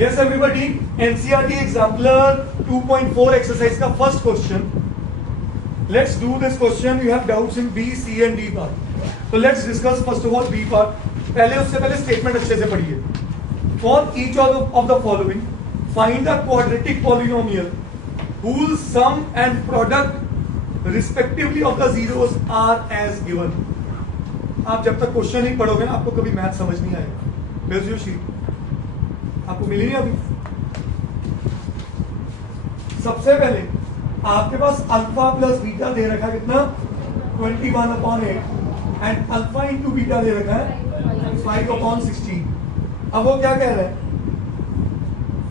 Yes everybody, NCERT Exemplar 2.4 exercise का first question. Let's do this question. You have doubts in B, C and D part. So let's discuss first of all B part. उससे पहले statement अच्छे से पढ़िए. For each of the following, find a quadratic polynomial whose sum and product respectively of the zeros are as given. आप जब तक question नहीं पढ़ोगे ना आपको कभी मैथ समझ नहीं आएगा. Where's your sheet? आपको मिली नहीं अभी. सबसे पहले आपके पास अल्फा प्लस बीटा दे रखा है कितना 21/8 एंड अल्फा इंटू बीटा दे रखा है 5/16. अब वो क्या कह रहा है,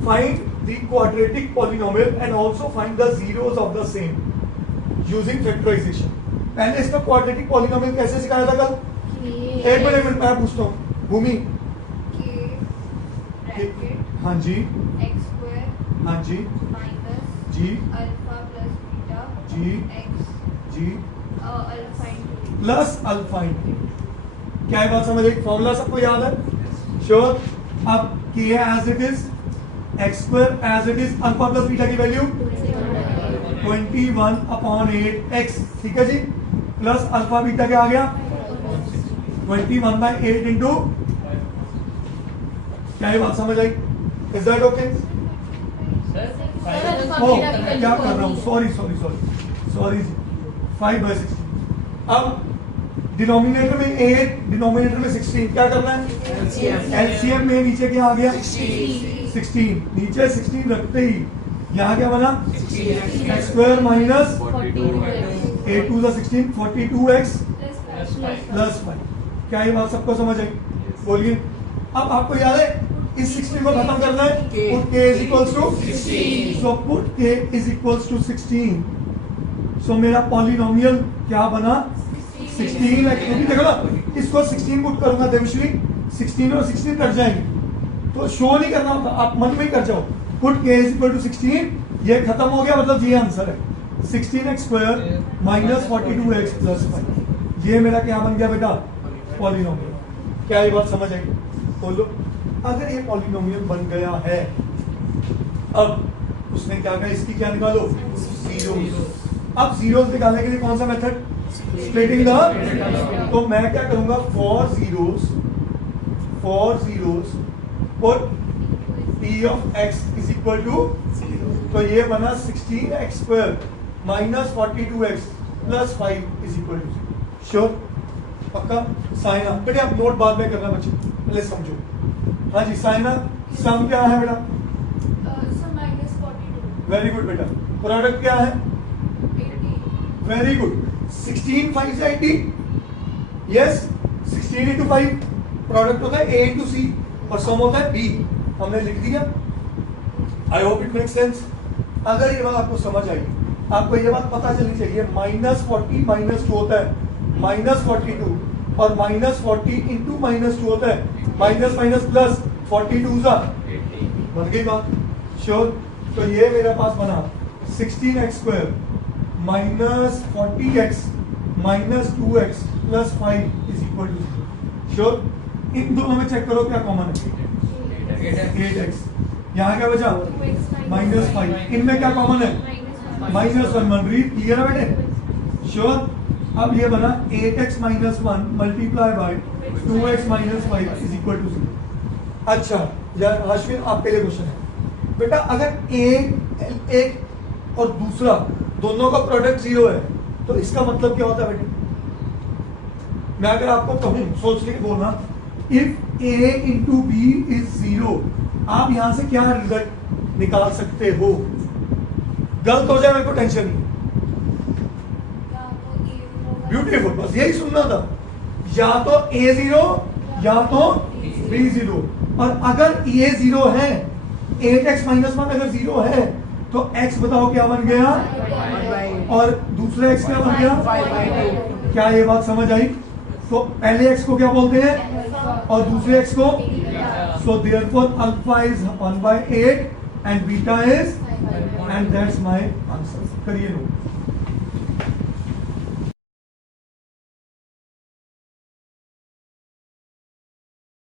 find the quadratic polynomial and also find the zeros of the same using factorisation. पहले इसका क्वाड्रेटिक पॉलिनोमियल कैसे सिखाया था कल? एक मिनट मैं पूछता हूँ भूमि. हाँ जी, x स्क्वायर हाँ जी, माइनस जी, अल्फा प्लस बीटा जी, x जी, alpha into plus alpha into. क्या ये बात समझ आई? फॉर्मूला सबको याद है? श्योर. अब k as it is, x square as it is, alpha plus beta की वैल्यू 21/8x. ठीक है जी. प्लस अल्फा बीटा क्या आ गया 21/8 इंटू. क्या ये बात समझ आई? Is that okay? क्या कर रहा हूँ, सॉरी सॉरी सॉरी सॉरी जी. 5/16. अब डिनोमिनेटर में 8, डिनोमिनेटर में 16. क्या करना है? एलसीएम में नीचे क्या आ गया 16. नीचे 16 रखते ही यहाँ क्या बना x square minus 8 2 16 42x plus 5. क्या ये बात सबको समझ आई? बोलिए. अब आपको याद है इस 16 को खत्म करना है. Put k is equals to 16. So put k is equals to 16. So मेरा पॉलिनोमियल क्या बना 16. देखो ना, इसको 16 पुट करूंगा देवश्री 16 और 16 कट जाएंगे तो शो नहीं करना होता, आप मन में ही कर जाओ. Put k is equal to 16. ये खत्म हो गया मतलब ये आंसर है 16x square minus 42x plus 5. ये मेरा क्या बन गया बेटा पॉलिनोमियल. क्या ये बात समझ आई? बोलो. अगर ये पॉलिनोमियल बन गया है अब उसने क्या कहा इसकी क्या निकालो जीरोस. अब जीरोस निकालने के लिए कौन सा मेथड? Splitting the. तो मैं क्या करूंगा for zeros put p of x is equal to. तो ये बना 16x square minus 42x plus 5 is equal to. Sure? पक्का? साइना बेटे आप नोट बाद में करना बच्चे, पहले समझो. हाँ जी साइना, सम क्या है बेटा? सम माइनस 42 वेरी गुड बेटा. प्रोडक्ट क्या है? 80 वेरी गुड. 16 5 से 80. यस 16 into 5 प्रोडक्ट होता है a into c और सम होता है b. हमने लिख दिया. I hope it make sense. अगर ये बात आपको समझ आई, आपको ये बात पता चलनी चाहिए -40 -2 होता है -42 और -40 इंटू -2 होता है माइनस माइनस प्लस 42 सा बन गई बात. श्योर? तो ये मेरे पास बना 16x square minus 40x minus 2x plus 5 is equal to. Sure? इन दोनों में चेक करो क्या कॉमन है. 8x. यहाँ क्या बचा -5. इनमें क्या कॉमन है -1. रीड किया ना बेटे? श्योर? अब ये बना 8x minus 1 multiply by 2x minus 5 is equal to 0. अच्छा यार अश्विन आपके लिए क्वेश्चन है बेटा. अगर एक और दूसरा दोनों का प्रोडक्ट 0 है तो इसका मतलब क्या होता है बेटे? मैं अगर आपको कहूं सोच के बोलना if a into B is 0, आप यहां से क्या रिजल्ट निकाल सकते हो? गलत हो जाए मेरे को टेंशन नहीं. ब्यूटीफुल. बस यही सुनना था. या तो a0 या तो b0. और अगर ये 0 है 8x माइनस 1 अगर 0 है तो x बताओ क्या बन गया और दूसरा x क्या बन गया. क्या ये बात समझ आई? तो पहले x को क्या बोलते हैं और दूसरे x को. So therefore alpha is 1/8 and beta is, and that's my answer. करिए नो.